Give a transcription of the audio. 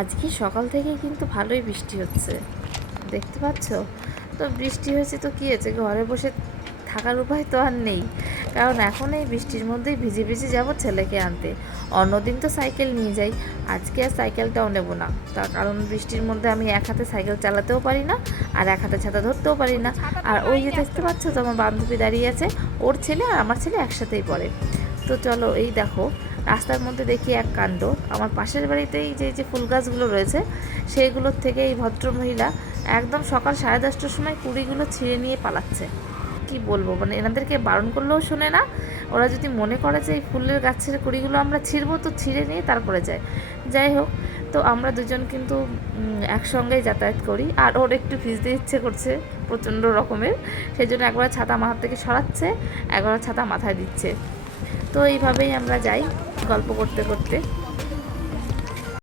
আজকে সকাল থেকে কিন্তু ভালোই বৃষ্টি হচ্ছে, দেখতে পাচ্ছ? তো বৃষ্টি হয়েছে তো কী হয়েছে, ঘরে বসে থাকার উপায় তো আর নেই, কারণ এখন এই বৃষ্টির মধ্যেই ভিজে ভিজে যাব ছেলেকে আনতে। অন্যদিন তো সাইকেল নিয়ে যাই, আজকে আর সাইকেলটাও নেব না, তার কারণ বৃষ্টির মধ্যে আমি এক হাতে সাইকেল চালাতেও পারি না আর এক হাতে ছাতা ধরতেও পারি না। আর ওই যে দেখতে পাচ্ছ তো আমার বান্ধবী দাঁড়িয়ে আছে, ওর ছেলে আর আমার ছেলে একসাথেই পড়ে। তো চলো, এই দেখো রাস্তার মধ্যে দেখি এক কাণ্ড। আমার পাশের বাড়িতেই যে ফুল গাছগুলো রয়েছে সেইগুলোর থেকে এই ভদ্রমহিলা একদম সকাল 10:30টার সময় কুড়িগুলো ছিঁড়ে নিয়ে পালাচ্ছে। কি বলবো, মানে এনাদেরকে বারণ করলেও শোনে না। ওরা যদি মনে করে যে এই ফুলের গাছের কুড়িগুলো আমরা ছিঁড়বো, তো ছিঁড়ে নিয়ে তারপরে যায়। যাই হোক, তো আমরা দুজন কিন্তু একসঙ্গেই যাতায়াত করি, আর ওর একটু ভিজতে ইচ্ছে করছে প্রচণ্ড রকমের, সেই জন্য একবার ছাতা মাথা থেকে সরাচ্ছে, একবার ছাতা মাথায় দিচ্ছে। তো এইভাবেই আমরা যাই গল্প করতে করতে।